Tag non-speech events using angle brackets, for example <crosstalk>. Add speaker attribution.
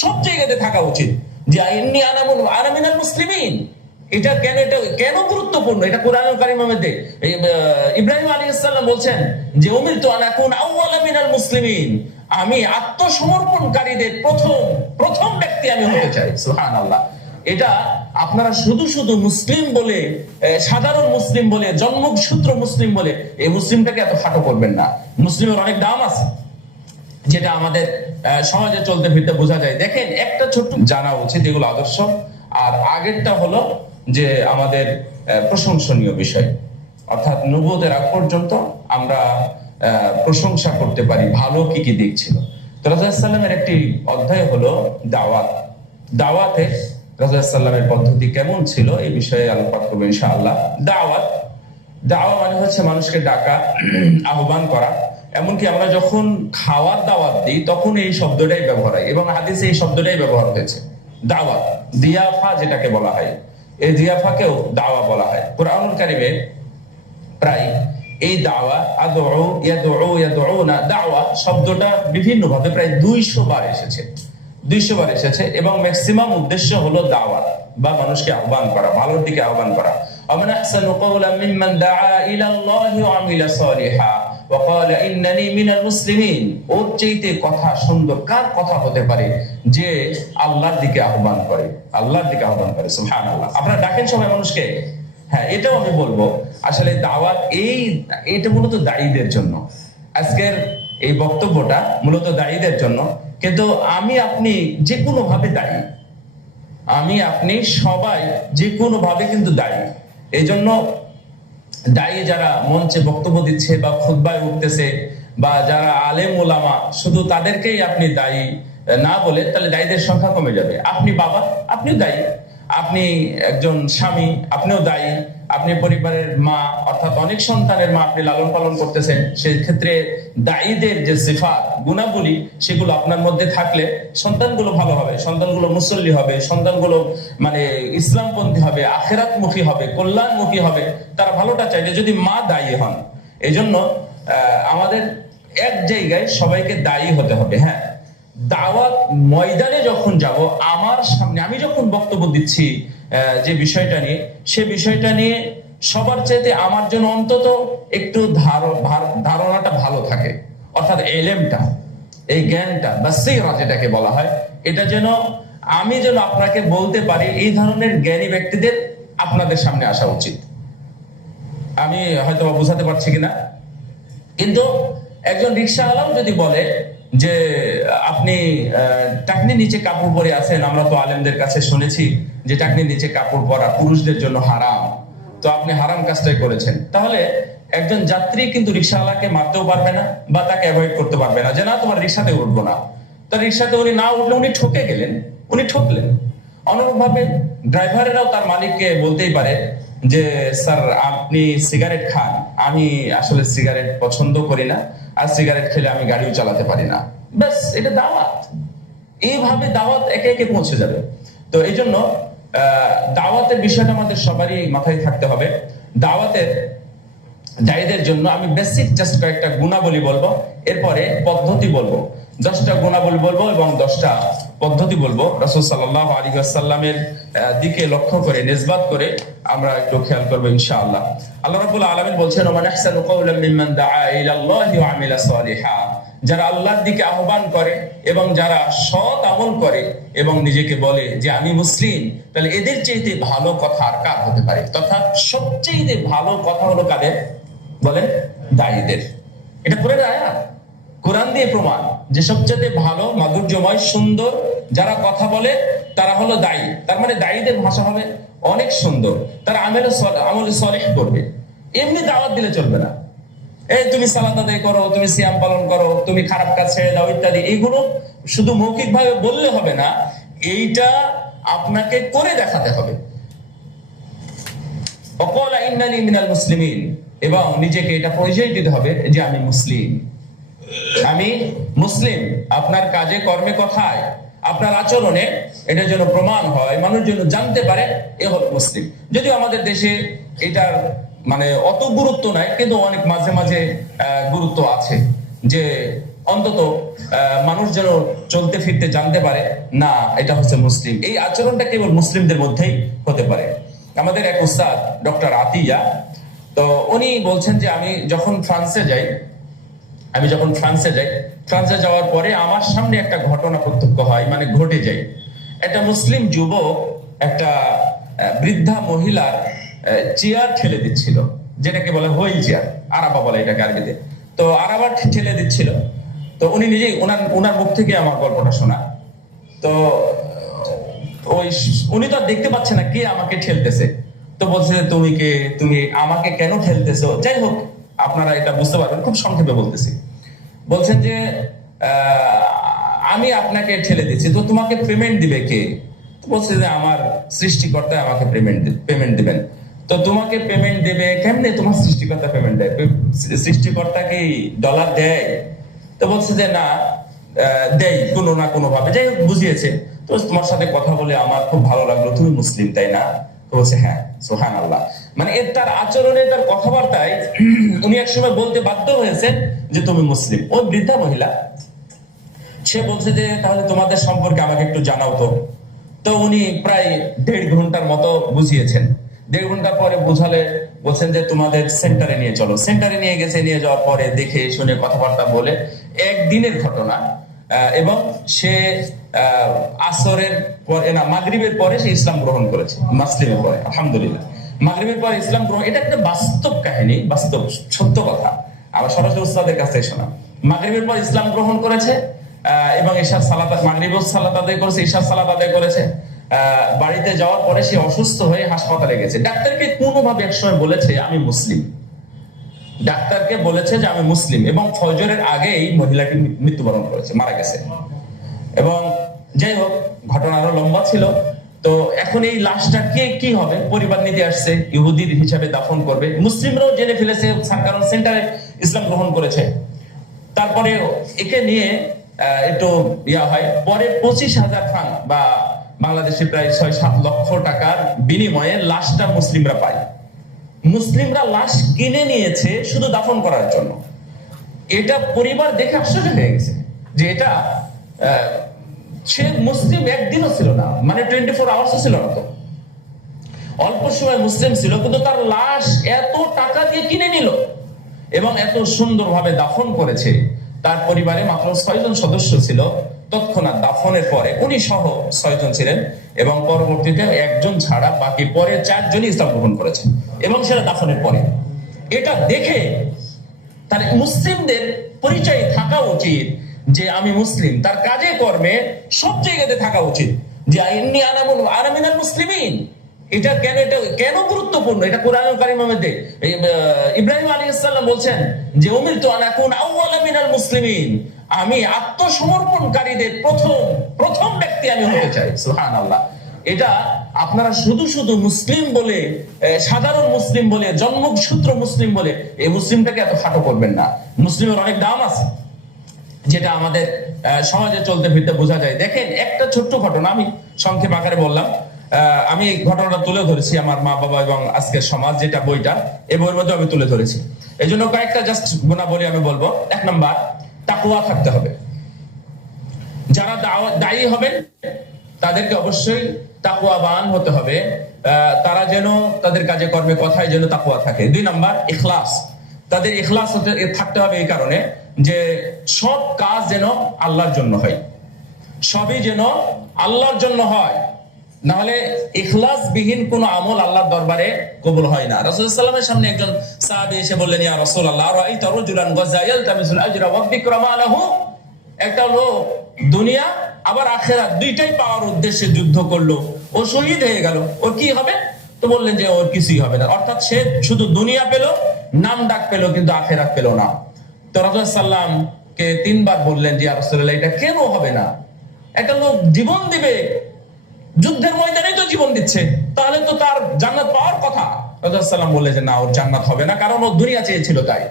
Speaker 1: সব জায়গাতে থাকা উচিত যে ইন্নি আনামুন আনামিনাল মুসলিমিন। এটা কেন এটা কেন গুরুত্বপূর্ণ? এটা কোরআন কারিমের মধ্যে ইব্রাহিম আলী ইসলাম বলছেন যে উমির তো আনাকুন আউআলামিনাল মুসলিমিন। আমি আত্মসমর্পণকারীদের প্রথম প্রথম ব্যক্তি আমি হতে চাই। সুবহানাল্লাহ। এটা আপনারা শুধু শুধু মুসলিম বলে সাধারণ মুসলিম বলে, জন্মসূত্র মুসলিম বলে, এই মুসলিমটাকে এত খাটো করবেন না। মুসলিমের অনেক দাম আছে। যেটা আমাদের সমাজে চলতে ফিরতে বোঝা যায়। দেখেন, একটা ছোট্ট জানা উচিত, এগুলো আদর্শ। আর আগেরটা হলো যে আমাদের প্রশংসনীয় বিষয়। অর্থাৎ নবুদের আগ পর্যন্ত আমরা প্রশংসা করতে পারি, ভালো কি কি দিক ছিল তো রাজামের একটি অধ্যায় হলো দাওয়াত। দাওয়াতে রাজামের পদ্ধতি কেমন ছিল, এই বিষয়ে আলোকপাত করব ইনশাআল্লাহ। দাওয়াত। দাওয়া মানে হচ্ছে মানুষকে ডাকা, আহ্বান করা। এমনকি আমরা যখন খাওয়ার দাওয়াত দিই, তখন এই শব্দটাই ব্যবহার হয় এবং হাদিসে এই শব্দটাই ব্যবহার হয়েছে। দাওয়াত, দিয়াফা যেটাকে বলা হয়। এই দিয়াফাকেও দাওয়া বলা হয়। কোরআন কারিমে প্রায় এই দাওয়া আদৌ না দাওয়া শব্দটা বিভিন্ন ভাবে প্রায় দুইশো বার এসেছে। দুইশো বার এসেছে এবং ম্যাক্সিমাম উদ্দেশ্য হলো দাওয়াত বা মানুষকে আহ্বান করা, ভালোর দিকে আহ্বান করা। আমরা আহসানু মিম্মান দাআ ইলা আল্লাহি ওয়া আমিলা সালিহা। وقال إنني من المسلمين ওর চাইতে কথা সুন্দর কার কথা হতে পারে যে আল্লাহর দিকে আহ্বান করে আল্লাহর দিকে আহ্বান করে সুবহানাল্লাহ আপনারা ডাকেন সবাই মানুষকে হ্যাঁ এটাও আমি বলবো আসলে দাওয়াত এই এটা মূলত দায়ীদের জন্য আজকের এই বক্তব্যটা মূলত দায়ীদের জন্য কিন্তু আমি আপনি যে কোনো ভাবে দায়ী আমি আপনি সবাই যে কোনো ভাবে কিন্তু দায়ী এই জন্য দায়ী যারা মঞ্চে বক্তব্য দিচ্ছে বা খুদ্বায় উঠতেছে বা যারা আলেম ওলামা, শুধু তাদেরকেই আপনি দায়ী না বলে তাহলে দায়ীদের সংখ্যা কমে যাবে। আপনি বাবা আপনি দায়ী। আপনি একজন স্বামী আপনিও দায়ী আপনি পরিবারের মা অর্থাৎ অনেক সন্তানের মা আপনি লালন পালন করতেছেন সেই ক্ষেত্রে দায়ীদের যে সিফাত গুণাবলী সেগুলো আপনার মধ্যে থাকলে সন্তানগুলো ভালো হবে সন্তানগুলো মুসল্লি হবে সন্তানগুলো মানে ইসলামপন্থী হবে আখেরাতমুখী হবে কল্যাণমুখী হবে তারা ভালোটা চাইলে যদি মা দায়ী হন। এই জন্য আহ, আমাদের এক জায়গায় সবাইকে দায়ী হতে হবে হ্যাঁ। দাওয়াত ময়দানে যখন যাব, আমার সামনে আমি যখন বক্তব্য দিচ্ছি যে বিষয়টা নিয়ে, সে বিষয়টা নিয়ে সবার চাইতে আমার জন্য অন্তত একটু ধার- ধারণাটা ভালো থাকে। অর্থাৎ এলেমটা, এই জ্ঞানটা বা সিরা যেটাকে বলা হয়, এটা যেন আমি যেন আপনাকে বলতে পারি, এই ধরনের জ্ঞানী ব্যক্তিদের আপনাদের সামনে আসা উচিত। আমি হয়তো বোঝাতে পারছি কিনা? কিন্তু একজন রিক্সাওয়ালাও যদি বলে যে আপনি আহ, টাকনির নিচে কাপড় পরে আছেন আমরা তো আলেমদের কাছে শুনেছি যে টাকনির নিচে কাপড় পরা পুরুষদের জন্য হারাম। তো আপনি হারাম কাজটাই করেছেন। তাহলে একজন যাত্রী কিন্তু রিক্সাওয়ালাকে মারতেও পারবে না বা তাকে অ্যাভয়েড করতে পারবে না যে না তোমার রিক্সাতে উঠবো না। তো রিক্সাতে উনি না উঠলে উনি ঠকে গেলেন উনি ঠকলেন। অনুরূপভাবে ড্রাইভারেরাও তার মালিককে বলতেই পারে যে, স্যার, আপনি সিগারেট খান। আমি আসলে সিগারেট পছন্দ করি না। আর সিগারেট খেলে আমি গাড়িও চালাতে পারি না। ব্যাস, এটা দাওয়াত। এইভাবে দাওয়াত একে একে পৌঁছে যাবে। তো এই জন্য দাওয়াতের বিষয়টা আমাদের সবারই মাথায় থাকতে হবে। দাওয়াতের দায়ীদের জন্য আমি বেসিক জাস্ট কয়েকটা গুণাবলী বলব। এরপরে পদ্ধতি বলব। দশটা গুণাবলী বলব এবং দশটা পদ্ধতি বলব। রাসূল সাল্লাল্লাহু আলাইহি ওয়াসাল্লামের আহ, দিকে লক্ষ্য করে নিসবাত করে আমরা একটু খেয়াল করব ইনশাআল্লাহ। আল্লাহ রাব্বুল আলামিন বলছেন ওমান আহসানু মিম্মান দাআ ইলাল্লাহি ওয়া আমিলা সালিহা। যারা আল্লাহর দিকে আহ্বান করে এবং যারা সৎ আমল করে এবং নিজেকে বলে যে আমি মুসলিম তাহলে এদের চাইতে ভালো কথা আর কার হতে পারে? তথা সবচেয়ে ভালো কথা হলো কাদের? বলেন দায়ীদের। এটা করে আয়াত। কোরআন দিয়ে প্রমাণ যে সবচেয়ে ভালো, মাধুর্যময়, সুন্দর যারা কথা বলে, তারা হলো দায়ী। তার মানে দায়ীদের ভাষা হবে অনেক সুন্দর। তারা আমেল আমলে সলেহ করবে। এমনি দাওয়াত দিলে চলবে না। এই তুমি সালাত আদায় করো, তুমি সিয়াম পালন করো, তুমি খারাপ কাজ ছেড়ে দাও ইত্যাদি। এইগুলো শুধু মৌখিক ভাবে বললে হবে না, এইটা আপনাকে করে দেখাতে হবে। অকলা ইন্নানি মিনাল মুসলিমিন। এবং নিজেকে এটা পরিচয় দিতে হবে যে আমি মুসলিম। আমি মুসলিম। আপনার কাজে, কর্মে, কথায়, আপনার আচরণে এটার জন্য প্রমাণ হয়, মানুষ যেন জানতে পারে এ হলো মুসলিম। যদিও আমাদের দেশে এটার মানে অত গুরুত্ব নাই, কিন্তু অনেক মাঝে মাঝে গুরুত্ব আছে যে অন্তত মানুষ যেন চলতে ফিরতে জানতে পারে, না, এটা হচ্ছে মুসলিম। এই আচরণটা কেবল মুসলিমদের মধ্যেই হতে পারে। আমাদের এক উস্তাদ, ডক্টর আতিয়া তো উনি বলছেন যে আমি যখন ফ্রান্সে যাই, আমি যখন ফ্রান্সে যাই, ফ্রান্সে যাওয়ার পরে আমার সামনে একটা ঘটনা প্রত্যক্ষ হয় মানে ঘটে যায়। একটা মুসলিম যুবক, একটা বৃদ্ধা মহিলার চেয়ার ঠেলে দিচ্ছিল, যেটাকে বলে হুইল চেয়ার, আরাবা বলে এটাকে আরবিতে তো আরাবা ঠেলে দিচ্ছিল। তো উনি নিজেই ওনার ওনার মুখ থেকে আমার গল্পটা শোনা তো, ওই, উনি তো দেখতে পাচ্ছে না কে আমাকে ঠেলতেছে। তো বলছে, তুমি কে? তুমি আমাকে কেন ঠেলতেছো? যাই হোক, আপনারা এটা বুঝতে পারবেন, খুব সংক্ষেপে বলতেছি। বলছেন যে আমি আপনাকে ঠেলে দিচ্ছি, তো তোমাকে পেমেন্ট দিবে কে? বলছে যে, আমার সৃষ্টিকর্তা আমাকে পেমেন্ট পেমেন্ট দিবেন। তো তোমাকে পেমেন্ট দেবে কেমনে? তোমার সৃষ্টিকর্তা পেমেন্ট দেয়। সৃষ্টিকর্তা কি ডলার দেয়। তো বলছে যে, না দেয় কোনো না কোনো ভাবে যাই হোক, বুঝিয়েছে। তো তোমার সাথে কথা বলে আমার খুব ভালো লাগল। তুমি মুসলিম, তাই না? বলছে হ্যাঁ সোহান আল্লাহ মানে এর তার আচরণে, তার কথাবার্তায় <clears throat> উনি একসময় বলতে বাধ্য হয়েছে যে, তুমি মুসলিম। বৃদ্ধা মহিলা, সে বলছে যে, তাহলে তোমাদের সম্পর্কে আমাকে একটু জানাও তো। তো উনি প্রায় দেড় ঘণ্টার মতো বুঝিয়েছেন। দেড় ঘণ্টার পরে বুঝালে, বলছেন যে, তোমাদের সেন্টারে নিয়ে চলো। সেন্টারে নিয়ে গেছে, নিয়ে যাওয়ার পরে দেখে, শুনে কথাবার্তা বলে একদিনের ঘটনা এবং সে আসরের পরে না, মাগরিবের পরে সে ইসলাম গ্রহণ করেছে, মাসলিমের পরে, আলহামদুলিল্লাহ। মাগরিবের পরে ইসলাম গ্রহণ, এটা একটা বাস্তব কাহিনী, বাস্তব, সত্য কথা। আমার সরাসরি উস্তাদের কাছে শোনা মাগরিবের পর ইসলাম গ্রহণ করেছে এবং ঈশার সালাত মাগরিব সালাত আদায় করেছে, ঈশার সালাত আদায় করেছে। বাড়িতে যাওয়ার পরে সে অসুস্থ হয়ে হাসপাতালে গেছে। ডাক্তারকে কোনোভাবে একসময় বলেছে, আমি মুসলিম। ডাক্তারকে বলেছে যে, আমি মুসলিম। এবং ফজরের আগেই মহিলাটি মৃত্যুবরণ করেছে, মারা গেছে। এবং যাই হোক ঘটনা আরও লম্বা ছিল। তো এখন এই লাশটা কে, কি হবে? পরিবার নিতে আসছে, ইহুদির হিসাবে দাফন করবে। মুসলিমরাও জেনে ফেলেছে কারণ সেন্টারে ইসলাম গ্রহণ করেছে। তারপরে একে নিয়ে একটু ইয়া হয়। পরে পঁচিশ হাজার ফ্রাঙ্ক বা বাংলাদেশে প্রায় ছয় সাত লক্ষ টাকার বিনিময়ে লাশটা মুসলিমরা পায়। মুসলিমরা লাশ কিনে নিয়েছে শুধু দাফন করার জন্য। এটা পরিবার দেখে আশ্চর্য হয়ে গেছে যে এটা সে মুসলিম একদিনও ছিল না মানে টোয়েন্টি ফোর আওয়ার্সও ছিল না তো। অল্প সময় মুসলিম ছিল, কিন্তু তার লাশ এত টাকা দিয়ে কিনে নিল এবং এত সুন্দরভাবে দাফন করেছে। তার পরিবারে মাত্র ছয়জন সদস্য ছিল। তৎক্ষণাৎ দাফনের পরে উনি সহ ছয়জন ছিলেন এবং পরবর্তীতে একজন ছাড়া বাকি পরে চারজনই ইসলাম গ্রহণ করেছে এবং সেটা দাফনের পরে। এটা দেখে তার মুসলিমদের পরিচয় থাকা উচিত যে আমি মুসলিম, তার কাজে কর্মে সব জায়গাতে থাকা উচিত। যে ইন্নি আনামুন আনামিনাল মুসলিমিন। এটা কেন এটা কেন গুরুত্বপূর্ণ? এটা কোরআন কারিমের মধ্যে ইব্রাহিম আলাইহিস সালাম বলছেন যে, উমিরতু আন আকুনা আউওয়ালা মিনাল মুসলিমিন। আমি আত্মসমর্পণকারীদের প্রথম প্রথম ব্যক্তি আমি হতে চাই। সুবহানাল্লাহ। এটা আপনারা শুধু শুধু মুসলিম বলে সাধারণ মুসলিম বলে, জন্মসূত্র মুসলিম বলে, এই মুসলিমটাকে এত খাটো করবেন না। মুসলিমের অনেক দাম আছে। যেটা আমাদের সমাজে চলতে ফিরতে বোঝা যায়। দেখেন, একটা ছোট্ট ঘটনা আমি সংক্ষেপ আকারে বললাম। আমি এই ঘটনাটা তুলে ধরেছি আমার মা, বাবা এবং আজকের সমাজ, যেটা বইটা, এই বইয়ের মধ্যে আমি তুলে ধরেছি। এই জন্য কয়েকটা জাস্ট গুণা বলি আমি বলব। এক নাম্বার তাকুয়া থাকতে হবে। যারা দায়ী হবেন, তাদেরকে অবশ্যই তাকুয়াবান হতে হবে। তারা যেন তাদের কাজে, কর্মে, কথায় যেন তাকুয়া থাকে। দুই নাম্বার, ইখলাস। তাদের ইখলাস থাকতে হবে এই কারণে। যে সব কাজ যেন আল্লাহর জন্য হয়। সবই যেন আল্লাহর জন্য হয়। নাহলে ইখলাস বিহীন কোন আমল আল্লাহর দরবারে কবুল হয় না। রাসূল সাল্লামের সামনে একজন সাহাবী এসে বললেন, ইয়া রাসূলুল্লাহ রাআইতা রাজুলান গাযায়াল তামিসুল আজরা ওয়া লাহু একটা লোক দুনিয়া, আবার আখেরাত দুইটাই পাওয়ার উদ্দেশ্যে যুদ্ধ করল। ও শহীদ হয়ে গেল। ওর কি হবে? তো বললেন যে ওর কিছুই হবে না। অর্থাৎ সে শুধু দুনিয়া পেল, নাম ডাক পেল, কিন্তু আখেরাত পেল না। তো রাসূল সাল্লাম কে তিনবার বললেন যে রাসূলুল্লাহ, এটা কেন হবে না? একটা লোক জীবন দিবে, যুদ্ধের ময়দানে তো জীবন দিচ্ছে, তাহলে তো তার জান্নাত পাওয়ার কথা। রাজা সাল্লাম বললেন যে, না, ওর জান্নাত হবে না, কারণ ও দুনিয়া চেয়েছিল তাই।